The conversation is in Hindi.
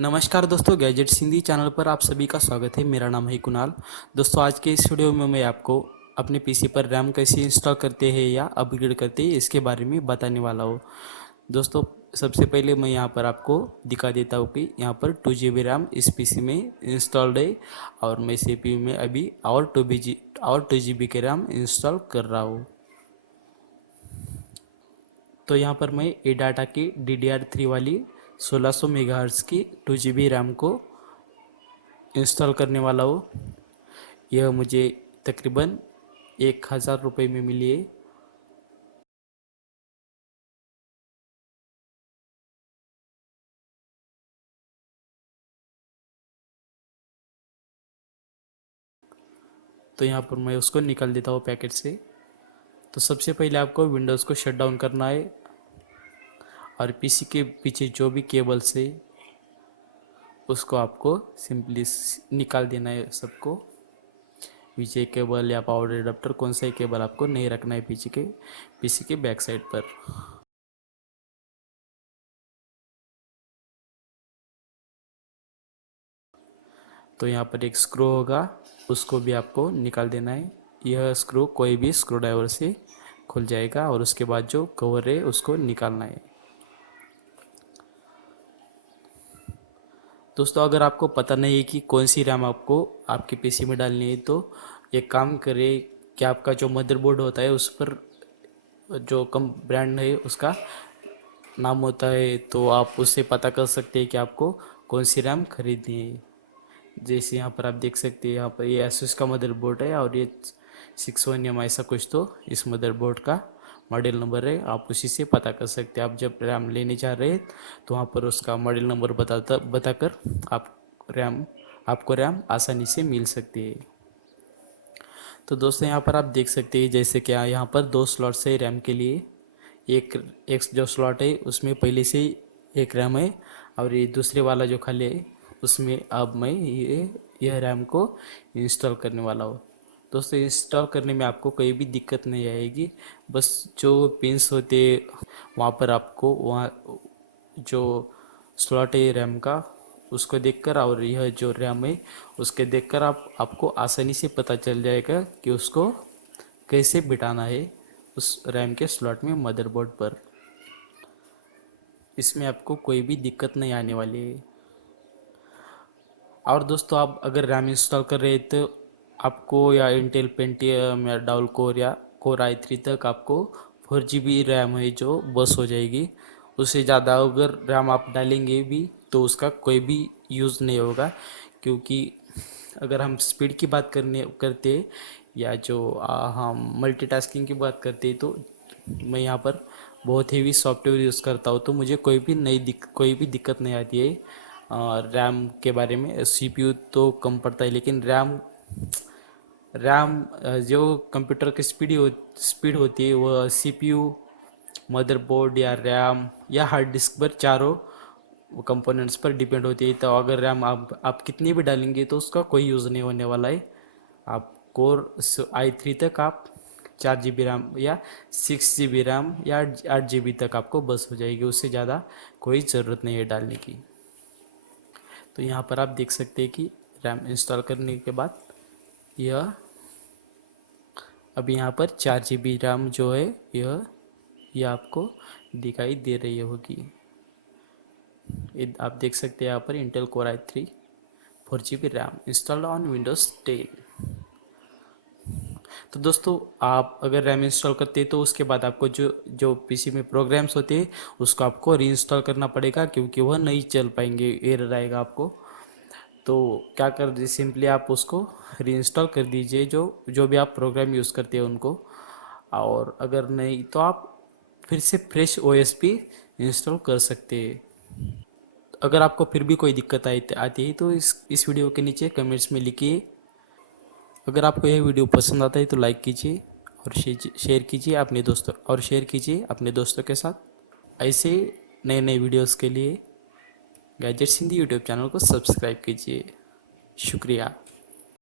नमस्कार दोस्तों, गैजेट्स हिंदी चैनल पर आप सभी का स्वागत है। मेरा नाम है कुणाल। दोस्तों, आज के इस वीडियो में मैं आपको अपने पीसी पर रैम कैसे इंस्टॉल करते हैं या अपग्रेड करते हैं इसके बारे में बताने वाला हूँ। दोस्तों, सबसे पहले मैं यहाँ पर आपको दिखा देता हूँ कि यहाँ पर 2 GB रैम इस पीसी में इंस्टॉल्ड है और मैं CPU में अभी और 2 GB के रैम इंस्टॉल कर रहा हूँ। तो यहाँ पर मैं एडाटा की DDR3 वाली 1600 मेगाहर्ट्ज़ की 2 GB रैम को इंस्टॉल करने वाला हूँ। यह मुझे तकरीबन 1000 रुपये में मिली है। तो यहाँ पर मैं उसको निकाल देता हूँ पैकेट से। तो सबसे पहले आपको विंडोज़ को शट डाउन करना है और पीसी के पीछे जो भी केबल्स है उसको आपको सिंपली निकाल देना है सबको। पीछे केबल या पावर एडाप्टर कौन सा ही केबल आपको नहीं रखना है पीसी के बैक साइड पर। तो यहाँ पर एक स्क्रू होगा, उसको भी आपको निकाल देना है। यह स्क्रू कोई भी स्क्रू ड्राइवर से खुल जाएगा और उसके बाद जो कवर है उसको निकालना है। दोस्तों, अगर आपको पता नहीं है कि कौन सी रैम आपको आपके पीसी में डालनी है तो एक काम करें कि आपका जो मदरबोर्ड होता है उस पर जो कम ब्रांड है उसका नाम होता है, तो आप उससे पता कर सकते हैं कि आपको कौन सी रैम खरीदनी है। जैसे यहाँ पर आप देख सकते हैं, यहाँ पर ये एसुस का मदरबोर्ड है और ये 61M ऐसा कुछ तो इस मदरबोर्ड का मॉडल नंबर है। आप उसी से पता कर सकते हैं। आप जब रैम लेने जा रहे हैं तो वहाँ पर उसका मॉडल नंबर बताकर आप रैम आपको रैम आसानी से मिल सकती है। तो दोस्तों, यहाँ पर आप देख सकते हैं जैसे कि यहाँ पर 2 स्लॉट्स है रैम के लिए। एक एक जो स्लॉट है उसमें पहले से ही एक रैम है और ये दूसरे वाला जो खाली है उसमें अब मैं यह रैम को इंस्टॉल करने वाला हूँ। दोस्तों, इंस्टॉल करने में आपको कोई भी दिक्कत नहीं आएगी। बस जो पिंस होते वहाँ पर आपको वहाँ जो स्लॉट है रैम का उसको देखकर और यह जो रैम है उसके देखकर आपको आसानी से पता चल जाएगा कि उसको कैसे बिठाना है उस रैम के स्लॉट में मदरबोर्ड पर। इसमें आपको कोई भी दिक्कत नहीं आने वाली है। और दोस्तों, आप अगर रैम इंस्टॉल कर रहे हैं तो आपको या इंटेल पेंटियम या डाउल कोर या कोर i3 तक आपको 4 GB रैम है जो बस हो जाएगी। उससे ज़्यादा अगर रैम आप डालेंगे भी तो उसका कोई भी यूज़ नहीं होगा, क्योंकि अगर हम स्पीड की बात करते या जो हम मल्टीटास्किंग की बात करते तो मैं यहाँ पर बहुत हेवी सॉफ्टवेयर यूज़ करता हूँ तो मुझे कोई भी दिक्कत नहीं आती है। रैम के बारे में CPU तो कम पड़ता है, लेकिन रैम रैम जो कंप्यूटर की स्पीड होती है वह CPU, मदरबोर्ड या रैम या हार्ड डिस्क पर चारों कंपोनेंट्स पर डिपेंड होती है। तो अगर रैम आप कितनी भी डालेंगे तो उसका कोई यूज़ नहीं होने वाला है। आप कोर i3 तक आप 4 GB रैम या 6 GB रैम या 8 GB तक आपको बस हो जाएगी। उससे ज़्यादा कोई ज़रूरत नहीं है डालने की। तो यहाँ पर आप देख सकते हैं कि रैम इंस्टॉल करने के बाद यह अब यहाँ पर 4 GB रैम जो है यह आपको दिखाई दे रही होगी। आप देख सकते हैं यहाँ पर Intel core i3 4 GB RAM installed on Windows 10। तो दोस्तों, आप अगर रैम इंस्टॉल करते हैं तो उसके बाद आपको जो जो पीसी में प्रोग्राम्स होते हैं उसको आपको रीइंस्टॉल करना पड़ेगा, क्योंकि वह नहीं चल पाएंगे, एरर आएगा आपको। तो क्या कर दीजिए, सिंपली आप उसको रीइंस्टॉल कर दीजिए जो जो भी आप प्रोग्राम यूज़ करते हैं उनको। और अगर नहीं तो आप फिर से फ्रेश ओएस भी इंस्टॉल कर सकते हैं। अगर आपको फिर भी कोई दिक्कत आती है तो इस वीडियो के नीचे कमेंट्स में लिखिए। अगर आपको यह वीडियो पसंद आता है तो लाइक कीजिए और शेयर कीजिए अपने दोस्तों के साथ। ऐसे नए नए वीडियोस के लिए गैजेट्स हिंदी यूट्यूब चैनल को सब्सक्राइब कीजिए। शुक्रिया।